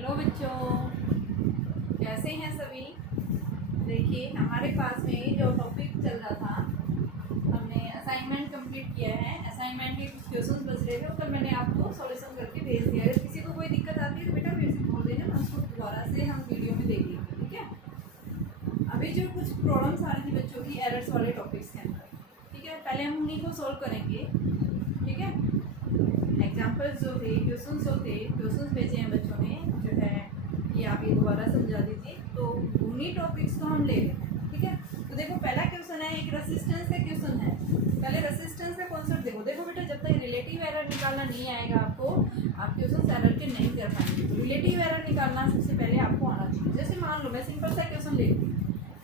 Hello बच्चों, कैसे हैं सभी। देखिए हमारे पास में जो टॉपिक चल रहा था, हमने असाइनमेंट कंप्लीट किया है। असाइनमेंट के कुछ क्वेश्चंस बच रहे थे, तो मैंने आपको सॉल्यूशन करके भेज दिया है। अगर किसी को कोई दिक्कत आती है तो बेटा फिर से बोल देना, मैं उसको दोबारा से हम वीडियो में देख लेंगे, ठीक है। अभी जो कुछ प्रॉब्लम्स आ रही थी बच्चों की एरर्स वाले टॉपिक्स के अंदर, ठीक है, पहले हम उन्हीं को सोल्व करेंगे, ठीक है। एग्जाम्पल्स जो थे, क्वेश्चंस भेजे हैं बच्चों ने, जो है ये आप ये दोबारा समझा दीजिए। तो उन्हीं टॉपिक्स को हम ले रहे हैं, ठीक है। तो देखो पहला क्वेश्चन है, एक रेसिस्टेंस का क्वेश्चन है। पहले रेसिस्टेंस का कॉन्सेप्ट देखो। देखो बेटा, जब तक रिलेटिव एरर निकालना नहीं आएगा आपको, आप क्वेश्चन एरर के नहीं कर पाएंगे। तो रिलेटिव एरर निकालना सबसे पहले आपको आना चाहिए। जैसे मान लो मैं सिंपल सा क्वेश्चन लेती हूँ,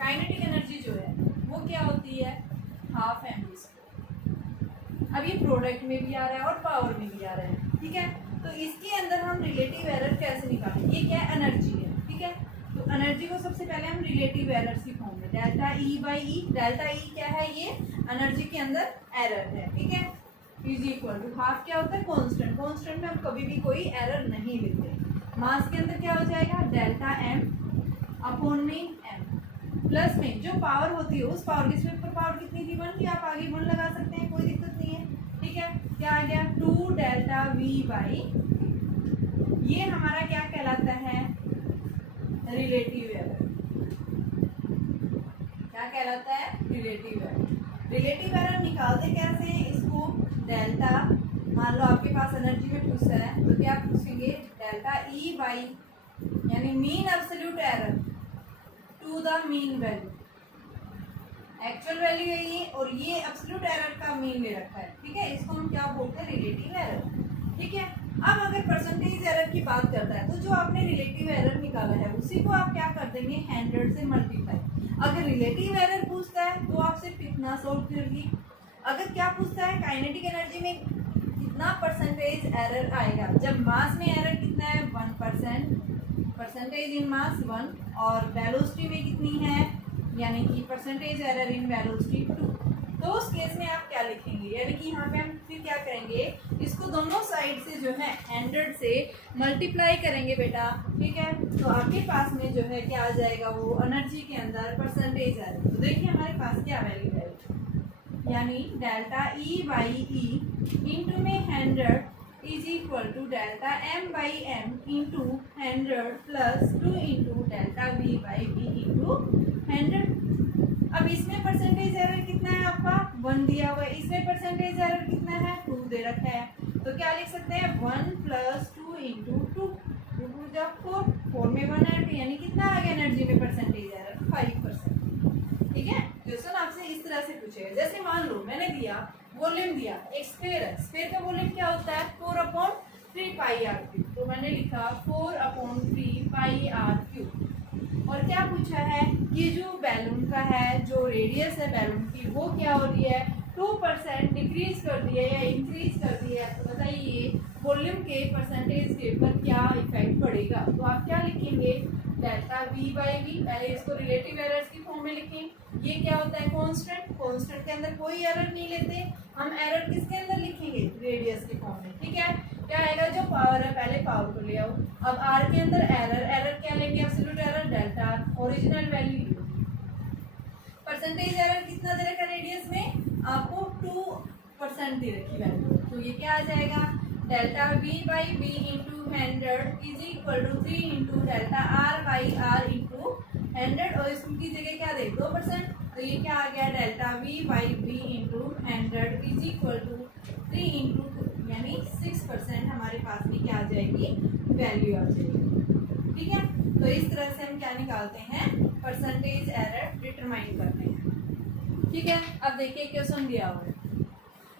काइनेटिक एनर्जी जो है वो क्या होती है, हाफ mv²। अब ये प्रोडक्ट में भी आ रहा है और पावर में भी आ रहा है, ठीक है। तो इसके अंदर हम रिलेटिव एरर कैसे निकालेंगे, ये क्या एनर्जी है, ठीक है। तो एनर्जी को सबसे पहले हम रिलेटिव एरर की फॉर्म में, delta E by E. Delta E क्या है, ये एनर्जी के अंदर एरर है, ठीक है। इज इक्वल टू हाफ क्या होता है, कांस्टेंट। कांस्टेंट में हम कभी भी कोई एरर नहीं लेते। मास के अंदर क्या हो जाएगा, डेल्टा एम अपॉन में एम, प्लस में जो पावर होती है उस पावर की, इसमें पावर कितनी थी, 1 की। आप आगे 1 लगा सकते हैं, कोई दिक्कत नहीं है, ठीक है। क्या आ गया, 2 डेल्टा वी बाई, ये हमारा क्या कहलाता है, रिलेटिव एरर। क्या कहलाता है, रिलेटिव एरर। रिलेटिव एरर निकालते कैसे हैं इसको, डेल्टा, मान लो आपके पास एनर्जी में पूछा है तो क्या पूछेंगे, डेल्टा ई बाई यानी mean absolute error to the mean value. Actual value है ये, और ये एब्सोल्यूट एरर का मीन ले रखा है, ठीक है। इसको हम क्या बोलते हैं, रिलेटिव एरर, ठीक है। अब अगर परसेंटेज एरर की बात करता है तो जो आपने रिलेटिव एरर निकाला है उसी को आप क्या कर देंगे, 100 से मल्टीप्लाई। अगर रिलेटिव एरर पूछता है तो आप सिर्फ इतना सोल्व करिए। अगर क्या पूछता है, काइनेटिक एनर्जी में कितना परसेंटेज एरर आएगा, जब मास में एरर कितना है, 1%, परसेंटेज इन मास 1, और वेलोसिटी में कितनी है, यानी कि परसेंटेज एरर इन वेलोसिटी 2। तो उस केस में आप क्या लिखेंगे, यानी कि यहाँ पे हम फिर क्या करेंगे, इसको दोनों साइड से जो है 100 से मल्टीप्लाई करेंगे बेटा, ठीक है। तो आपके पास में जो है क्या आ जाएगा, वो एनर्जी के अंदर परसेंटेज एरर। तो देखिए हमारे पास क्या वैल्यू है, यानी delta E by E into में 100 is equal to delta M by M into 100 plus 2 into delta V by V into 100। अब इसमें परसेंटेज एरर कितना है आपका, 1 दिया हुआ है। इसमें परसेंटेज एरर कितना है, 2 दे रखा है। तो क्या लिख सकते हैं, 1 प्लस 2 इंटू 2, 2 जब 4, 4 में 1 ऐड, यानी कितना आ गया एनर्जी में परसेंटेज एरर, 5%, ठीक है। क्वेश्चन आपसे इस तरह से पूछेगा। जैसे मान लो मैंने दिया वॉल्यूम, दिया एक स्फीयर है, स्फीयर का वॉल्यूम क्या होता है, 4/3 पाई आर क्यूब। तो मैंने लिखा 4/3 पाई आर क्यूब। और क्या पूछा है कि जो बैलून का है, जो रेडियस है बैलून की, वो क्या हो रही है, 2% डिक्रीज कर दी है या इंक्रीज कर दी है। तो बताइए वॉल्यूम के परसेंटेज के ऊपर क्या इफेक्ट पड़ेगा। तो आप क्या लिखेंगे, डेल्टा वी बाई वी। पहले इसको रिलेटिव एरर्स की फॉर्म में लिखें। ये क्या होता है, कांस्टेंट। कांस्टेंट के अंदर कोई एरर नहीं लेते हम, एरर किसके अंदर लिखेंगे, रेडियस के फॉर्म में, ठीक है। क्या आएगा, जो पावर है पहले पावर को ले आओ। अब आर के अंदर एरर, एरर क्या लेंगे, absolute error delta, original value. Percentage error कितना दे रखा रेडियस में, आपको 2% दे रखी वैल्यू। तो ये क्या आ जाएगा, delta V by V into 100 is equal to 3 into delta R by R into 100, और इसकी जगह क्या दे, 2%। तो ये क्या आ गया, delta V by V into 100 is equal to 3 into 2, यानी 6% हमारे पास में क्या आ जाएगी, वैल्यू आ जाएगी, ठीक है। तो इस तरह से हम क्या निकालते हैं, परसेंटेज एरर डिटरमाइन करते हैं, ठीक है। अब देखिए क्वेश्चन दिया हुआ है,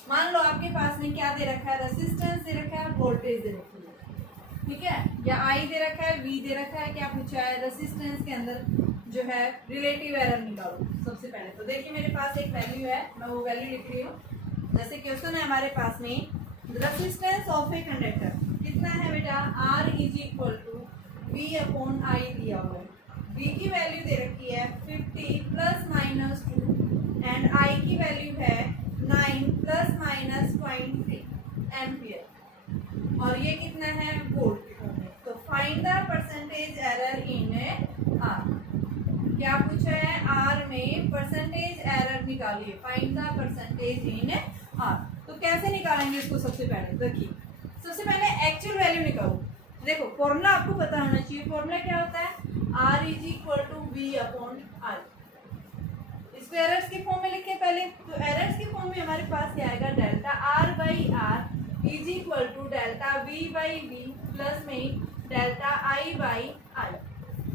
मान लो आपके पास में क्या दे रखा है, रेजिस्टेंस दे रखा है, वोल्टेज दे रखी है, ठीक है, या आई दे रखा है, वी दे रखा है। क्या पूछा है, रेजिस्टेंस के अंदर जो है रिलेटिव एरर निकालो सबसे पहले। तो देखिए मेरे पास एक वैल्यू है, मैं वो वैल्यू लिख रही हूँ। जैसे क्वेश्चन है हमारे पास में, रेजिस्टेंस ऑफ ए कंडक्टर कितना है बेटा, R is equal to V upon I दिया हुआ है। वी की वैल्यू दे रखी है 50 प्लस माइनस 2 एंड आई की वैल्यू है 9 प्लस माइनस 0.3 एम्पियर, और ये कितना है, वोल्ट में। तो find the percentage percentage error in are. क्या पूछा है, आर में परसेंटेज एरर निकालिए, find the percentage in are. तो कैसे निकालेंगे इसको, सबसे पहले देखिए, सबसे पहले एक्चुअल वैल्यू निकालो। देखो फॉर्मूला आपको पता होना चाहिए, फॉर्मूला क्या होता है, R is equal to V upon I. इसको एरर्स के फॉर्म में लिखे पहले, तो एरर्स के फॉर्म में हमारे पास क्या आएगा, delta R by R is equal to delta V by V plus में डेल्टा आई बाई आई।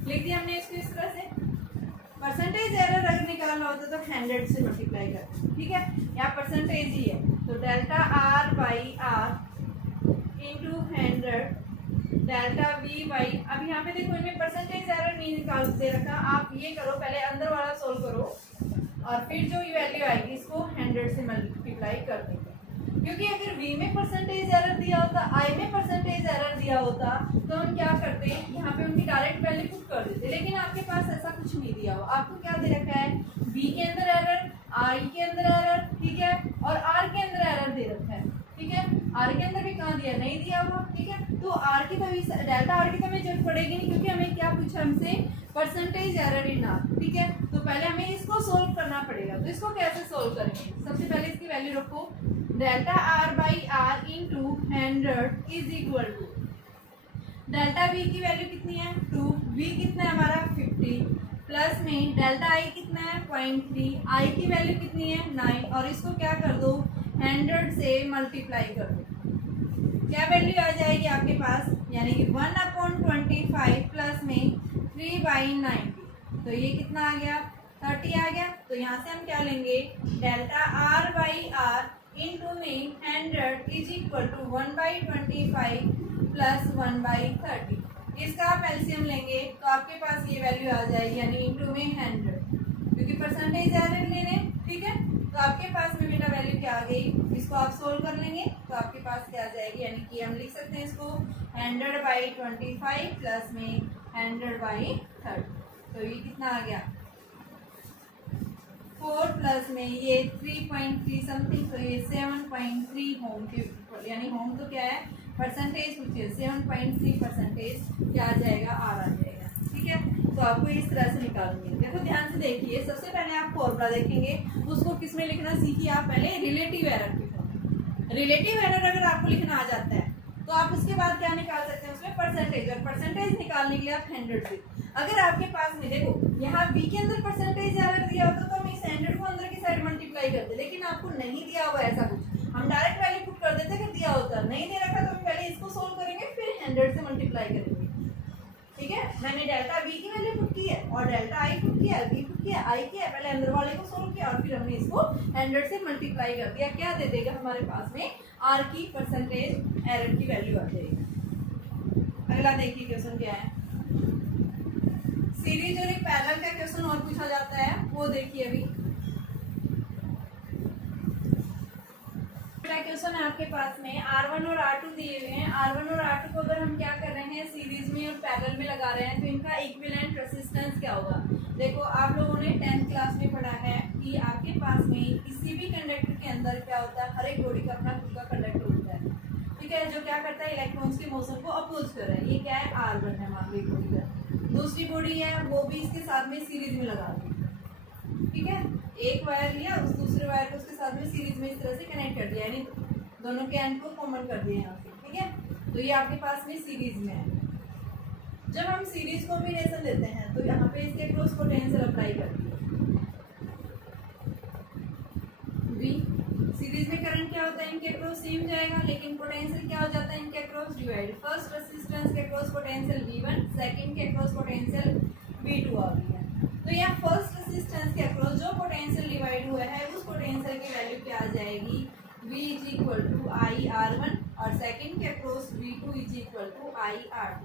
लिख दिया हमने इसको इस तरह से। परसेंटेज एरर अगर निकालना होता तो 100 से मल्टीप्लाई करते, ठीक है, यहाँ परसेंटेज ही है, तो delta R by R into 100 delta V by, अब यहाँ पे देखो इनमें परसेंटेज एरर नहीं निकाल दे रखा, आप ये करो पहले अंदर वाला सोल्व करो और फिर जो वैल्यू आएगी इसको 100 से मल्टीप्लाई कर देंगे। क्योंकि अगर v में परसेंटेज एरर दिया होता, i में परसेंटेज एरर दिया होता, तो हम क्या करते हैं, यहाँ पे उनकी डायरेक्ट वैल्यू पुट कर देते, लेकिन आपके पास ऐसा कुछ नहीं दिया हुआ। आपको क्या दे रखा है, v के अंदर एरर, i के अंदर एरर, ठीक है, और r के अंदर एरर दे रखा है, ठीक है, r के अंदर भी कहाँ दिया, नहीं दिया हुआ, ठीक है। तो r की तभी डेल्टा r की तो हमें जरूरत पड़ेगी नहीं, क्योंकि हमें क्या पूछा हमसे, परसेंटेज एरर इन आर, ठीक है। तो पहले हमें इसको सोल्व करना पड़ेगा, तो इसको कैसे सोल्व करेंगे, सबसे पहले इसकी वैल्यू रखो, delta R by R into 100 is equal to delta V की वैल्यू कितनी है 2, वी कितना है हमारा 50 प्लस में डेल्टा आई कितना है 0.3, आई की वैल्यू कितनी है 9, और इसको क्या कर दो 100 से मल्टीप्लाई कर दो। क्या वैल्यू आ जाएगी आपके पास, यानी कि 1/25 प्लस में 3/90, तो ये कितना आ गया 30 आ गया। तो यहाँ से हम क्या लेंगे, delta R by R into में 100 इज इक्वल टू 1/25 प्लस 1/30। इसका आप एलसीएम लेंगे तो आपके पास ये वैल्यू आ जाएगी, यानी इंटू में 100, क्योंकि परसेंटेज एरर ले रहे, ठीक है। तो आपके पास में बेटा वैल्यू क्या आ गई, इसको आप सोल्व कर लेंगे तो आपके पास क्या आ जाएगी, यानी कि हम लिख सकते हैं इसको 100/25 प्लस में 100/30। तो ये कितना आ गया 4 प्लस में ये 3.3 समथिंग, तो ये 7.3 होम के, यानी होम तो क्या है परसेंटेज पूछिए, 7.3% क्या आ जाएगा, आर आ जाएगा, ठीक है। तो आपको इस तरह से निकालेंगे। देखो ध्यान से देखिए, सबसे पहले आप फॉर्मूला देखेंगे, उसको किस में लिखना सीखिए आप पहले, रिलेटिव एरर की फॉर्म। रिलेटिव एरर अगर आपको लिखना आ जाता है तो आप उसके बाद क्या निकाल सकते हैं, उसमें परसेंटेज, और परसेंटेज निकालने के लिए आप 100 से, अगर आपके पास में देखो यहाँ v के अंदर परसेंटेज एरर दिया होता तो हम इस 100 को अंदर की साइड मल्टीप्लाई करते, लेकिन आपको नहीं दिया हुआ ऐसा कुछ, हम डायरेक्ट वैल्यू पुट कर देते कि दिया होता, नहीं दे रखा तो हम पहले इसको सोल्व करेंगे फिर 100 से मल्टीप्लाई करेंगे, ठीक है। मैंने डेल्टा v की वैल्यू पुट की है और डेल्टा आई पुट किया है, v पुट किया है, आई किया है, पहले अंदर वाले को सोल्व किया और फिर हमने इसको 100 से मल्टीप्लाई कर दिया। क्या दे देगा हमारे पास में, r की परसेंटेज एरर की वैल्यू आ जाएगी। अगला देखिए क्वेश्चन क्या है, सीरीज और एक पैरेलल का क्वेश्चन और पूछा जाता है, वो देखिए अभी क्वेश्चन है आपके पास में, R1 और R2 दिए हुए हैं। R1 और R2 को अगर हम क्या कर रहे हैं, सीरीज में और पैरेलल में लगा रहे हैं, तो इनका इक्विवेलेंट रेजिस्टेंस क्या होगा। देखो आप लोगों ने 10th क्लास में पढ़ा है कि आपके पास में किसी भी कंडक्टर के अंदर क्या होता है, हर एक बॉडी का अपना खुद का कंडक्टर होता है, ठीक है, जो क्या करता है इलेक्ट्रॉन्स के मोशन को अपोज कर रहा है। ये क्या है, R1 है मान लो एक बॉडी का, दूसरी बॉडी है वो भी इसके साथ में सीरीज में लगा दी, ठीक है, एक वायर लिया उस दूसरे वायर को उसके साथ में सीरीज में इस तरह से कनेक्ट कर दिया, यानी दोनों के एंड को कॉमन कर दिया यहाँ से, ठीक है। तो ये आपके पास में सीरीज में है। जब हम सीरीज कॉम्बिनेशन लेते हैं तो यहाँ पे इसके क्रॉस पोटेंशियल अप्लाई करती है V। सीरीज में करंट क्या होता है, इनके क्रॉस सेम जाएगा, लेकिन पोटेंशियल क्या हो जाता है, इनके क्रॉस डिवाइड। फर्स्ट रेजिस्टेंस के क्रॉस पोटेंशियल V1, सेकंड के क्रॉस पोटेंशियल V2 आ गई है। तो यहाँ फर्स्ट रेजिस्टेंस के क्रॉस जो पोटेंशियल डिवाइड हुआ है उस पोटेंशियल की वैल्यू क्या आ जाएगी, V is equal to I R1, और सेकंड के cross V2 is equal to I R2।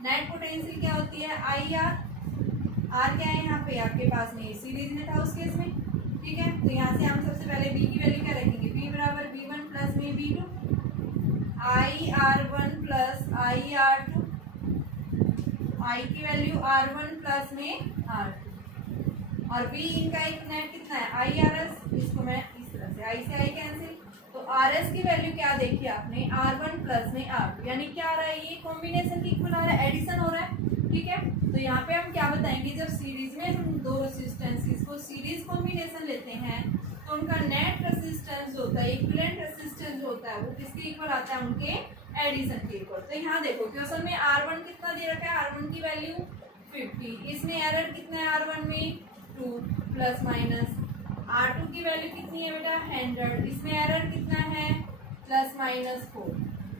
Net potential क्या होती है, आई आर क्या है यहाँ पे आपके पास में सीरीज में था उस केस में, ठीक है। तो यहाँ से हम सबसे पहले V की वैल्यू क्या रखेंगे, V बराबर V1 प्लस में V2, आई R1 प्लस आई R2, आई की वैल्यू R1 प्लस में R2, और V इनका एक नेट कितना है आई RS, इसको मैं इस तरह से आई से आई कैंसिल, तो RS की वैल्यू क्या देखी आपने R1 प्लस में R2, यानी क्या आ रहा है, ये कॉम्बिनेशन की इक्वल आ रहा है, एडिशन हो रहा है, तो यहाँ पे हम क्या बताएंगे, जब सीरीज में हम दो रेसिस्टेंसेस को सीरीज कॉम्बिनेशन लेते हैं तो उनका नेट रेसिस्टेंस जो होता है, इक्विवेलेंट रेसिस्टेंस जो होता है, वो किसके इक्वल आता है, उनके एडिशन के इक्वल। तो यहाँ देखो क्वेश्चन में R1 कितना दे रखा है, R1 की वैल्यू 50, इसमें एरर कितना है R1 में 2 प्लस माइनस, R2 की वैल्यू कितनी है बेटा 100, इसमें एरर कितना है प्लस माइनस 4।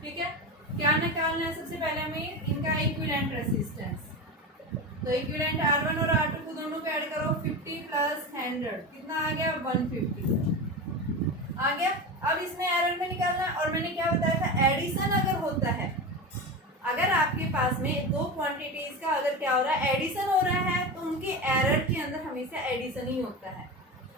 ठीक है, क्या निकालना है, सबसे पहले हमें इनका इक्विवेलेंट रेसिस्टेंस। तो इक्विवेलेंट R1 और R2 को दोनों को ऐड करो, 50 प्लस 100 कितना आ गया 150 आ गया। अब इसमें एरर में निकालना है, और मैंने क्या बताया था, एडिशन अगर होता है, अगर आपके पास में दो क्वांटिटीज का अगर क्या हो रहा है, एडिशन हो रहा है, तो उनके एरर के अंदर हमेशा एडिशन ही होता है।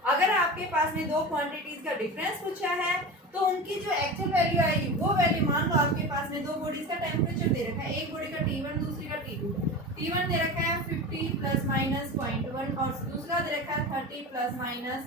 अगर आपके पास में दो क्वांटिटीज का डिफरेंस पूछा है तो उनकी जो एक्चुअल वैल्यू आएगी वो वैल्यू, मान लो आपके पास में दो बॉडीज का टेम्परेचर दे रखा है, एक बॉडी का T1 दूसरी का T2। T1 दे रखा है 50 प्लस माइनस 0.1 और दूसरा दे रखा है 30 प्लस माइनस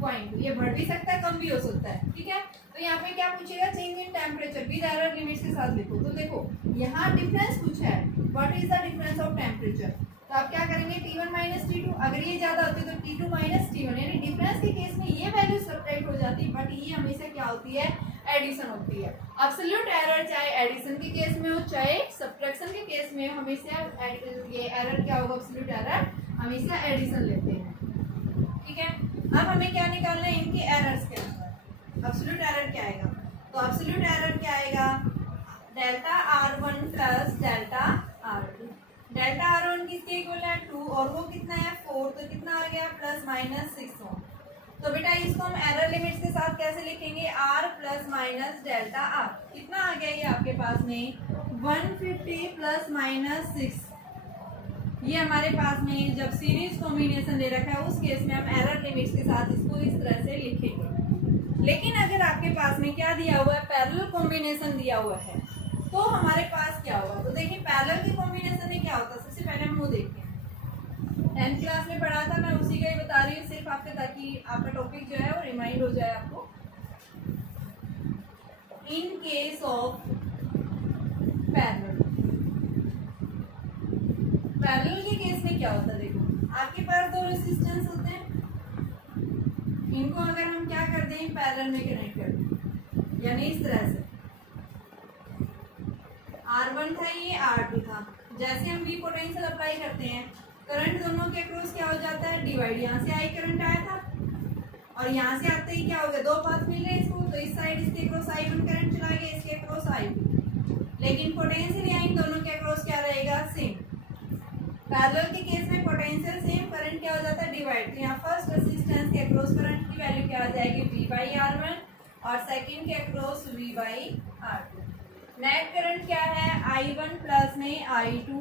0.2। ये बढ़ भी सकता है, कम भी हो सकता है। ठीक है, तो यहाँ पे क्या पूछेगा, change in temperature with error limits के साथ लिखो। तो देखो यहाँ डिफरेंस पूछा है, what is the difference of temperature, तो आप क्या करेंगे T1 माइनस T2, अगर ये ज्यादा होती है तो T2 माइनस T1, यानी डिफरेंस के केस में ये वैल्यू सब्ट्रैक्ट हो जाती है, बट ये हमेशा क्या होती है, एडिशन होती है। एब्सोल्यूट एरर चाहे एडिशन के केस में हो चाहे सब्ट्रैक्शन के केस में, हमेशा ये एरर क्या होगा, एब्सोल्यूट एरर हमेशा एडिशन लेते हैं। ठीक है, अब हमें क्या निकालना है, इनके एरर्स के अंदर एब्सोल्यूट एरर क्या आएगा, तो एब्सोल्यूट एरर क्या आएगा, delta R1 plus delta R2। Delta R1 किसके इक्वल है 2 और वो कितना है 4, तो कितना आ गया प्लस माइनस 6 ओम। तो बेटा इसको हम एरर लिमिट्स के साथ कैसे लिखेंगे, R plus minus delta R, कितना आ गया ये आपके पास में 150 प्लस माइनस 6। ये हमारे पास में जब सीरीज कॉम्बिनेशन दे रखा है उस केस में हम एरर लिमिट्स के साथ इसको इस तरह से लिखेंगे। लेकिन अगर आपके पास में क्या दिया हुआ है, पैरेलल कॉम्बिनेशन दिया हुआ है, तो हमारे पास क्या होगा, तो देखिए पैरेलल के कॉम्बिनेशन में क्या होता है, सबसे पहले हम वो देखते हैं। 10th क्लास में पढ़ा था, मैं उसी का ही बता रही हूँ सिर्फ आपके, ताकि आपका टॉपिक जो है वो रिमाइंड हो जाए आपको। In case of parallel, parallel के केस में क्या होता है, देखो आपके पास दो रेसिस्टेंस होते हैं, इनको अगर हम क्या कर दें, पैरेलल में कनेक्ट कर दें, यानी इस तरह से R1 था, ये R2 था। जैसे हम V पोटेंशियल अप्लाई करते हैं, करंट दोनों के अक्रॉस क्या हो जाता है, डिवाइड। यहाँ से I करंट आया था और यहाँ से आते ही क्या हो गया, दो पाथ मिल रहे हैं इसको, तो इस साइड इसके अक्रॉस I1 करंट चला गया, इसके अक्रॉस I2, लेकिन पोटेंशियल या इन दोनों के अक्रॉस क्या रहेगा, सेम। पैरेलल के केस में पोटेंशियल सेम, करंट क्या हो जाता है, डिवाइड। तो यहाँ फर्स्ट रेजिस्टेंस के अक्रॉस करंट की वैल्यू क्या आ जाएगी, V/R1 और सेकंड के अक्रॉस V/R2। नेट करंट क्या है, I1 प्लस में I2,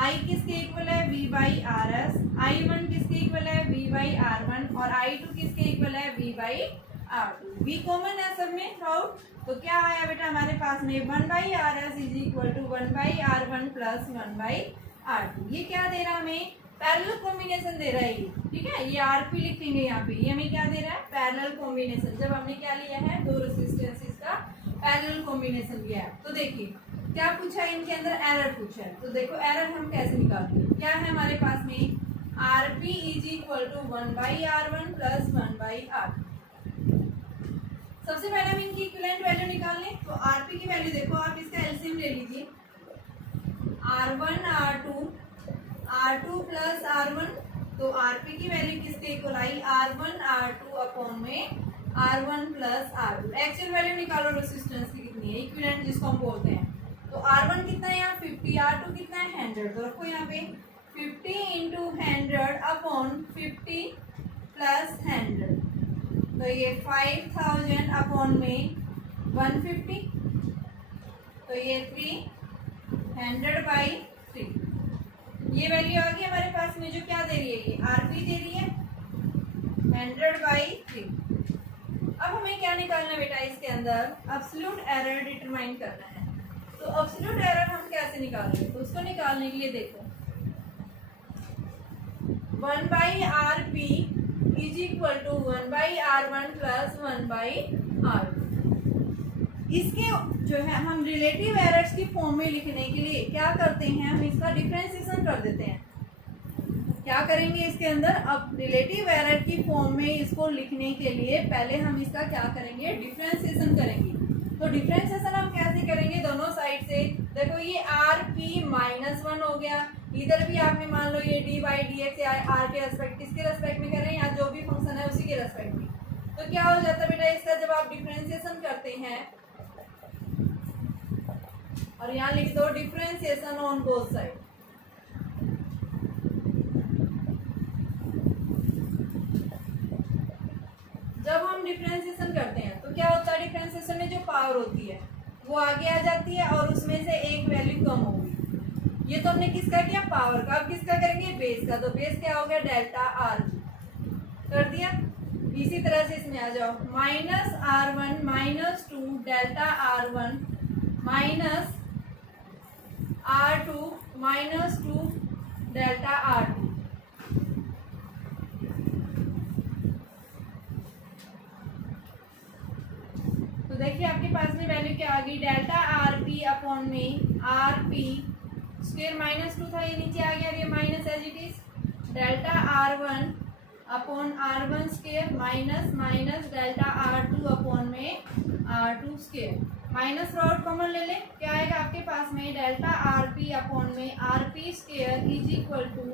I किसके इक्वल है, V/RS, I1 किसके इक्वल है, V/R1 और I2 किसके इक्वल है, V/R2। V कॉमन है सब में थ्रूआउट, तो क्या आया बेटा हमारे पास में 1/RS is equal to 1/R1 plus 1/R2। ये क्या दे रहा है हमें, पैरेलल कॉम्बिनेशन दे रहा है ये। ठीक है, ये RP लिखेंगे यहाँ पे, ये हमें क्या दे रहा है, पैरेलल कॉम्बिनेशन। जब हमने क्या लिया है, दो रेसिस्टेंसेस का पैरेलल कॉम्बिनेशन लिया है। तो देखिए क्या पूछा है, इनके अंदर एरर पूछा है। तो देखो एरर हम कैसे निकालते हैं, क्या है हमारे पास में, RP is equal to 1/R1 plus 1/R2। सबसे पहले हम इनकी इक्विवेलेंट वैल्यू निकाल लें। तो RP की वैल्यू देखो, आप इसका एलसीएम ले लीजिए, R1 R2 प्लस R1, तो RP की वैल्यू किसके इक्वल आई, R1 R2 अपॉन में R1 plus R2। Actual value निकालो रेसिस्टेंस की कितनी है, इक्विवेलेंट जिसको हम बोलते हैं। तो R1 कितना है यहाँ 50, R2 कितना है 100, तो रखो यहाँ पे 50 इंटू 100 अपॉन 50 प्लस 100, तो ये 5000 अपॉन में 150, तो ये 300/3। ये वैल्यू आ गई हमारे पास में, जो क्या दे रही है, ये RP दे रही है 100/3। अब हमें क्या निकालना है बेटा, इसके अंदर एब्सोल्यूट एरर डिटरमाइन करना है। तो एब्सोल्यूट एरर हम कैसे निकालेंगे, तो उसको निकालने के लिए देखो 1/RP is equal to 1/R1 plus 1/R2। इसके जो है हम रिलेटिव एरर्स की फॉर्म में लिखने के लिए क्या करते हैं, हम इसका डिफरेंशिएशन कर देते हैं। क्या करेंगे इसके अंदर, अब रिलेटिव एरर की फॉर्म में इसको लिखने के लिए पहले हम इसका क्या करेंगे, डिफरेंशिएशन करेंगे। तो डिफरेंशिएशन हम कैसे करेंगे, दोनों साइड से देखो ये आर पी माइनस 1 हो गया, इधर भी आपने मान लो ये D by D X R के रेस्पेक्ट, किसके रेस्पेक्ट में कर रहे हैं, यहाँ जो भी फंक्शन है उसी के रेस्पेक्ट में। तो क्या हो जाता है बेटा इसका, जब आप डिफरेंशिएशन करते हैं और यहाँ लिख दो डिफरेंशिएशन ऑन बोथ साइड। जब हम डिफरेंशिएशन करते हैं तो क्या होता है, डिफरेंशिएशन में जो पावर होती है वो आगे आ जाती है और उसमें से एक वैल्यू कम होगी। ये तो हमने किसका किया, पावर का। अब किसका करेंगे, बेस का। तो बेस क्या हो गया, डेल्टा आर कर दिया। इसी तरह से इसमें आ जाओ, minus R one minus 2 delta R one minus R2 minus 2 delta R2। तो देखिए आपके पास में वैल्यू क्या आ गई, डेल्टा RP अपॉन में RP स्क्वायर माइनस 2 था, ये नीचे आ गया, ये minus as it is delta R1 upon R1 square minus minus delta R2 upon में R2 square. Minus rod common ले लें, क्या आएगा आपके पास में, डेल्टा RP अपॉन में RP square is equal to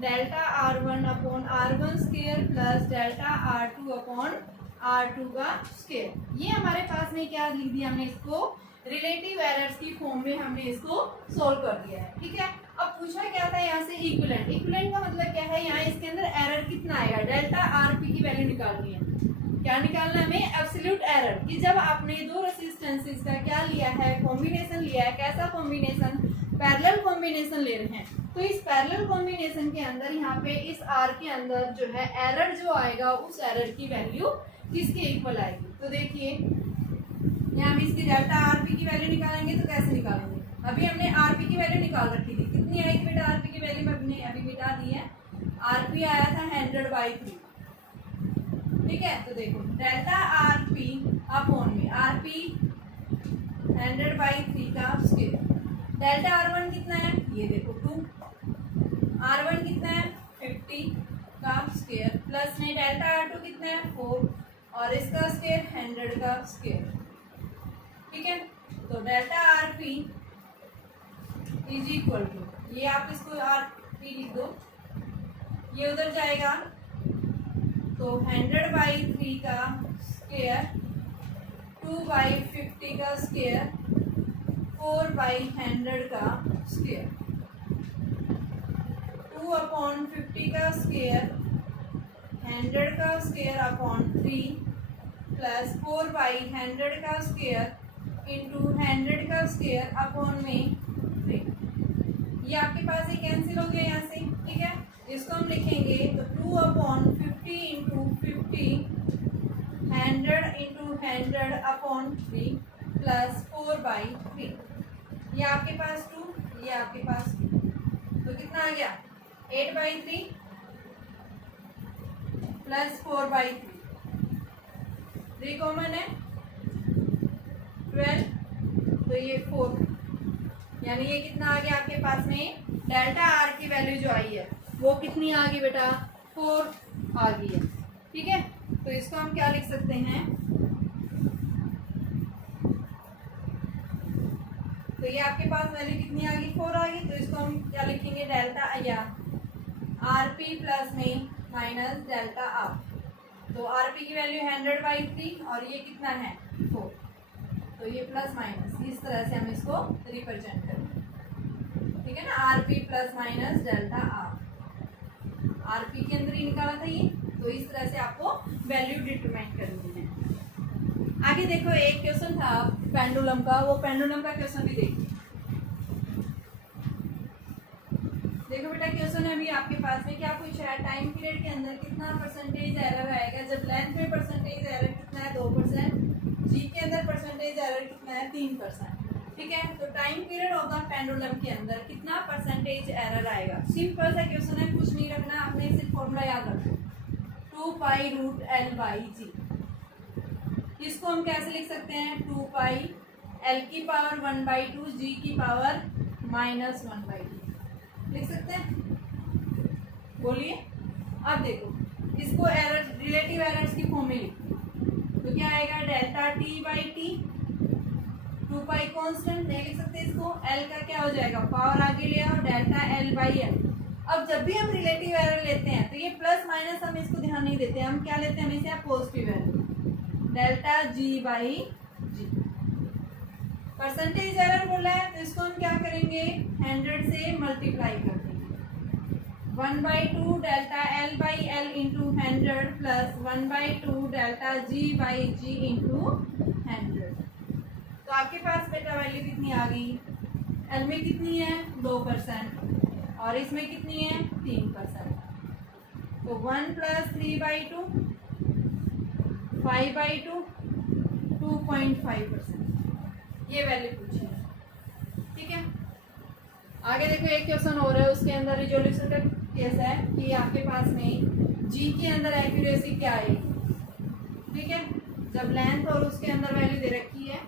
delta R1 upon R1 square plus delta R2 upon R2 का स्क्वायर। ये हमारे पास में क्या लिख दिया हमने, इसको रिलेटिव एरर्स की फॉर्म में हमने इसको सोल्व कर दिया है। ठीक है, अब पूछा क्या था यहाँ से, इक्विवेलेंट। इक्विवेलेंट का मतलब क्या है, यहाँ इसके अंदर एरर कितना आएगा, डेल्टा RP की वैल्यू निकालनी है। क्या निकालना है हमें, एब्सोल्यूट एरर, कि जब आपने दो रेसिस्टेंसेस का क्या लिया है, कॉम्बिनेशन लिया है। कैसा कॉम्बिनेशन, पैरेलल कॉम्बिनेशन ले रहे हैं। तो इस पैरेलल कॉम्बिनेशन के अंदर यहाँ पे इस आर के अंदर जो है एरर जो आएगा, उस एरर की वैल्यू किसके इक्वल आएगी। तो देखिए यहाँ हम इसकी डेल्टा RP की वैल्यू निकालेंगे, तो कैसे निकालेंगे, अभी हमने RP की वैल्यू निकाल रखी थी, कितनी आई थी बेटा RP की वैल्यू में हमने अभी मिटा दी है। RP आया था 100/3। ठीक है, तो देखो डेल्टा RP अपॉन में RP 100/3 का स्क्वायर, डेल्टा R1 कितना है, ये देखो 2, R1 कितना है 50 का स्क्वायर प्लस में डेल्टा R2 कितना है 4 और इसका स्क्वायर 100 का स्क्वायर। ठीक है, तो delta RP is equal to, ये आप इसको RP लिख दो, ये उधर जाएगा तो 100/3 का स्क्वायर 2/50 का स्क्वायर 4/100 का स्क्वायर, 2/50 का स्क्वायर 100 का स्क्वायर अपॉन 3 प्लस 4/100 का स्क्वायर इंटू 100 का स्क्वायर अपॉन में 3। ये आपके पास ये कैंसिल हो गया यहाँ से। ठीक है, इसको हम लिखेंगे तो 2/50 इंटू 50 100 इंटू 100 अपॉन 3 प्लस 4/3। ये आपके पास 2, ये आपके पास 2, तो कितना आ गया 8/3 प्लस 4/3, 3 कॉमन है 12, तो ये 4, यानी ये कितना आ गया आपके पास में, डेल्टा R की वैल्यू जो आई है वो कितनी आ गई बेटा 4 आ गई है। ठीक है, तो इसको हम क्या लिख सकते हैं, तो ये आपके पास वैल्यू कितनी आ गई 4 आ गई, तो इसको हम क्या लिखेंगे, डेल्टा या RP प्लस में माइनस डेल्टा R। तो RP की वैल्यू 100/3 और ये कितना है 4, तो ये प्लस माइनस इस तरह से हम इसको रिप्रेजेंट करेंगे। ठीक है ना, RP plus minus delta R, RP के अंदर ही निकाला था ये, तो इस तरह से आपको वैल्यू डिटरमाइन करनी है। आगे देखो एक क्वेश्चन था पेंडुलम का, वो पेंडुलम का क्वेश्चन भी देखिए। देखो बेटा क्वेश्चन अभी आपके पास में क्या पूछा है, टाइम पीरियड के अंदर कितना परसेंटेज एरर आएगा जब लेंथ में परसेंटेज एरर कितना है 2%, जी के अंदर परसेंटेज एरर कितना है 3%। ठीक है, तो time period of the pendulum के अंदर कितना परसेंटेज एरर आएगा। सिंपल सा क्वेश्चन है, कुछ नहीं रखना, आपने सिर्फ फॉर्मूला याद रखो 2π√L/g। इसको हम कैसे लिख सकते हैं, 2 पाई एल की पावर 1/2 जी की पावर -1/2 लिख सकते हैं। बोलिए, अब देखो इसको एरर, रिलेटिव एरर्स की फॉर्म में लिखो तो क्या आएगा, delta T by T, 2 pi constant नहीं लिख सकते इसको, एल का क्या हो जाएगा, पावर आगे ले आओ, डेल्टा एल बाई एल। अब जब भी हम रिलेटिव एरर लेते हैं तो ये प्लस माइनस हम इसको ध्यान नहीं देते, हम क्या लेते हैं हमेशा positive error, delta G by G. Percentage error बोला है तो इसको हम क्या करेंगे, 100 से मल्टीप्लाई कर देंगे, 1/2 delta L by L into 100 plus 1/2 delta G by G into 100। तो आपके पास बेटा वैल्यू कितनी आ गई, एल में कितनी है 2% और इसमें कितनी है 3%। तो 1 + 3/2 5/2 2.5% ये वैल्यू पूछी है, ठीक है। आगे देखो एक क्वेश्चन हो रहा है, उसके अंदर रिजोल्यूशन का केस है कि आपके पास में जी के अंदर एक्यूरेसी क्या है, ठीक है। जब लेंथ और उसके अंदर वैल्यू दे रखी है,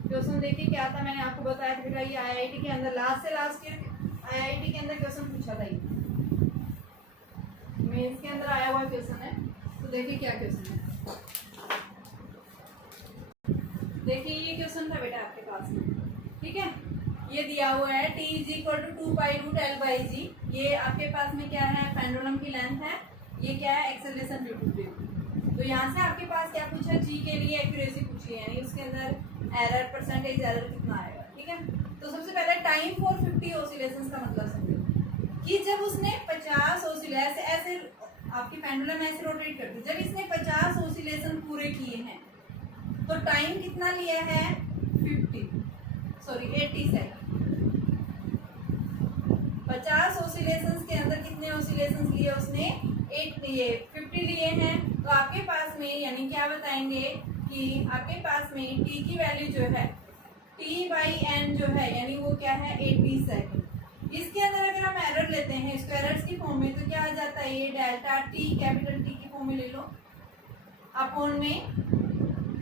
क्वेश्चन देखिए क्या था, मैंने आपको बताया था ये आईआईटी के अंदर लास्ट से लास्ट ईयर आईआईटी के अंदर क्वेश्चन पूछा था, ये मेंस के अंदर आया हुआ क्वेश्चन है। तो देखिए क्या क्वेश्चन है, देखिए ये क्वेश्चन था बेटा आपके पास में, ठीक है। ये दिया हुआ है t = 2 pi root L by G, ये आपके पास में क्या है, पेंडुलम की लेंथ है, ये क्या है एक्सेलरेशन ड्यू टू वेव। तो यहाँ से आपके पास क्या पूछा, जी के लिए एक्यूरेसी पूछी है, यानी उसके अंदर एरर, परसेंटेज एरर कितना आएगा, ठीक है। तो सबसे पहले टाइम फॉर 50 ऑसिलेशंस का मतलब समझो कि जब उसने 50 ऑसिलेशन, ऐसे आपकी पेंडुलम ऐसे रोटेट करती, जब इसने 50 ऑसिलेशन पूरे किए हैं तो टाइम कितना लिया है 80 सेकंड। 50 ऑसिलेशंस के अंदर कितने ऑसिलेशंस लिए उसने, 50 लिए हैं। तो आपके पास में यानी क्या बताएंगे कि आपके पास में t की वैल्यू जो है t/n जो है, यानी वो क्या है 80 सेकंड। इसके अंदर अगर हम एरर लेते हैं इसको एरर्स की फॉर्म में तो क्या आ जाता है, ये डेल्टा t कैपिटल T की फॉर्म में ले लो, अपॉन में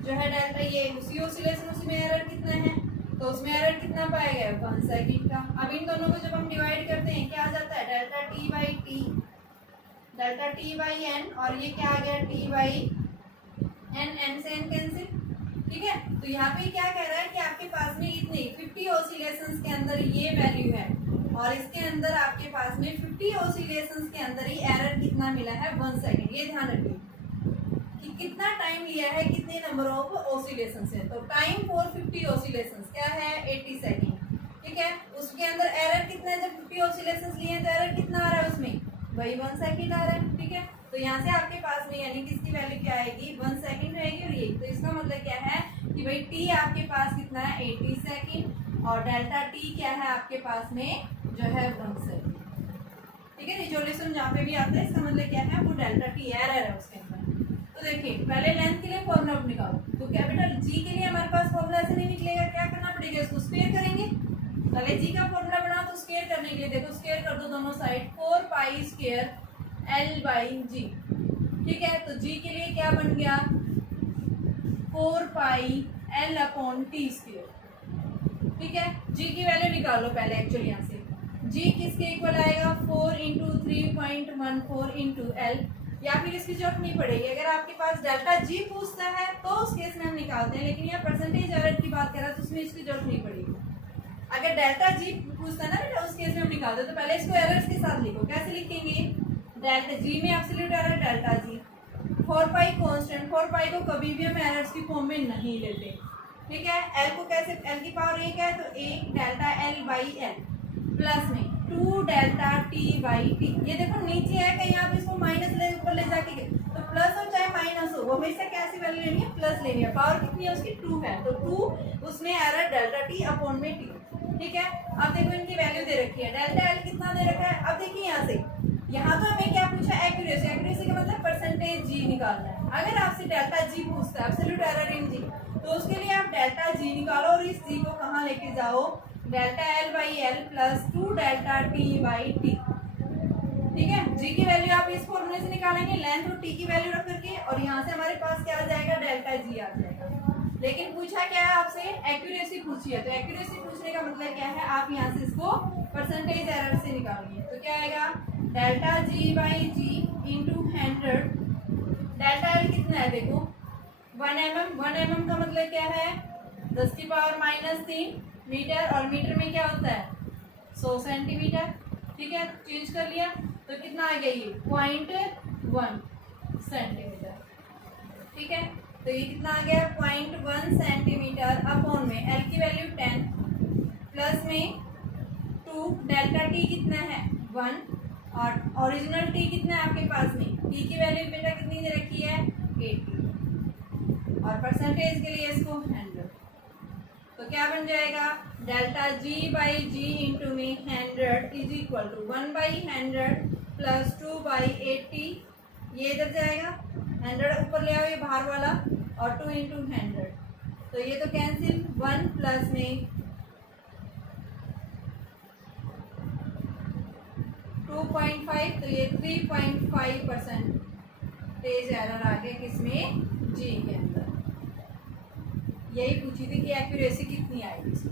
जो है डेल्टा, ये उसी ऑसिलेशन उसी में एरर कितना है, तो उसमें एरर कितना पाएगा 1 सेकंड का। अब इन दोनों को जब हम डिवाइड करते हैं क्या आ जाता है, delta t by T, delta t by N, और ये क्या आ गया t बाई एन, एन से एन कैंसिल, ठीक है। तो यहाँ पे क्या कह रहा है कि आपके पास में इतने 50 ऑसिलेशंस के अंदर ये वैल्यू है और इसके अंदर आपके पास में 50 ऑसिलेशंस के अंदर ही एरर कितना मिला है 1 सेकंड। ये ध्यान रखिए कि कितना टाइम लिया है, कितने नंबर ऑफ ऑसिलेशंस है। तो टाइम फॉर 50 ऑसिलेशंस क्या है 80 सेकंड, ठीक है। उसके अंदर एरर कितना है, जब 50 ऑसिलेशंस लिए तो एरर कितना आ रहा है उसमें, वही 1 सेकंड आ रहा है, ठीक है। तो यहाँ से आपके पास में यानी किसकी वैल्यू क्या आएगी 1 सेकंड रहेगी, और ये तो इसका मतलब क्या है कि भाई टी आपके पास कितना है 80 सेकंड और डेल्टा टी क्या है आपके पास में जो है 1 सेकंड, ठीक है। रिजोल्यूशन जहाँ पे भी आता है इसका मतलब क्या है वो डेल्टा टी एरर है उसके अंदर। तो देखिए पहले लेंथ के लिए फॉर्मूला निकालो, तो कैपिटल जी के लिए हमारे पास फॉर्मूला ऐसे नहीं निकलेगा, क्या करना पड़ेगा इसको स्क्वायर करेंगे। पहले जी का फॉर्मूला बनाओ तो स्क्वायर करने के लिए देखो स्क्वायर कर दो दोनों side, 4 pi square L by G, ठीक है। तो जी के लिए क्या बन गया 4 pi L upon T square, ठीक है। जी की वैल्यू निकालो पहले, एक्चुअली यहाँ से जी किसके इक्वल आएगा 4 × 3.14 × एल, या फिर इसकी जरूरत नहीं पड़ेगी। अगर आपके पास डेल्टा जी पूछता है तो उस केस में हम निकालते हैं, लेकिन यहाँ परसेंटेज एरर की बात कर रहा है तो उसमें इसकी जरूरत नहीं पड़ेगी। अगर डेल्टा जी पूछता है ना बेटा उस केस में हम निकालते हैं, तो पहले इसको एरर्स के साथ लिखो। कैसे लिखेंगे, डेल्टा जी में एब्सोल्यूट एरर डेल्टा जी, 4 पाई कांस्टेंट, 4 पाई को कभी भी हम एरर्स की फॉर्म में नहीं लेते, ठीक है। एल को कैसे, एल की पावर 1 है तो 1 delta L by L plus में 2 डेल्टा टी बाई टी। ये देखो नीचे है कहीं आप इसको माइनस ले ऊपर ले जाके, तो प्लस हो चाहे माइनस हो वो हमेशा कैसी वैल्यू लेनी है प्लस लेनी है। पावर कितनी है उसकी 2 है, तो 2 उसमें एरर डेल्टा टी अपॉन में टी, ठीक है। अब देखो इनकी वैल्यू दे रखी है, डेल्टा एल कितना दे रखा है। अब देखिए यहाँ से, यहाँ तो हमें क्या पूछा एक्यूरेसी, एक्यूरेसी का मतलब परसेंटेज जी निकालना है। अगर आपसे डेल्टा जी पूछता है एब्सोल्यूट एरर इन जी, तो उसके लिए आप डेल्टा जी निकालो और इस जी को कहाँ लेके जाओ delta L by L plus 2 delta T by T, ठीक है। जी की वैल्यू आप इस फॉर्मूले से निकालेंगे, लेंथ और टी की वैल्यू रख करके, और यहाँ से हमारे पास क्या आ जाएगा, डेल्टा जी आ जाएगा। लेकिन पूछा क्या है आपसे, एक्यूरेसी पूछी है, तो एक्यूरेसी पूछने का मतलब क्या है, आप यहाँ से इसको परसेंटेज एरर से निकालिए। तो क्या आएगा, delta G by G into 100। Delta L कितना है देखो 1 mm। 1 mm का मतलब क्या है 10⁻³ मीटर, और मीटर में क्या होता है 100 सेंटीमीटर। ठीक है, चेंज कर लिया तो कितना आ गया ये 0.1 सेंटीमीटर। ठीक है, तो ये कितना आ गया 0.1 सेंटीमीटर अपॉन में एल की वैल्यू 10 प्लस में 2, डेल्टा टी कितना है 1, और ओरिजिनल टी कितना है आपके पास में, टी की वैल्यू बेटा कितनी दे रखी है 80, और परसेंटेज के लिए इसको 100। तो क्या बन जाएगा, delta G by G into में 100 इज इक्वल टू 1/100 प्लस 2/80। ये इधर जाएगा, 100 ऊपर ले आओ ये बाहर वाला, और 2 इंटू 100, तो ये तो कैंसिल, 1 प्लस में 2.5, तो ये 3.5% एरर आ गया किसमें, जी के अंदर। यही पूछी थी कि एक्यूरेसी कितनी आएगी।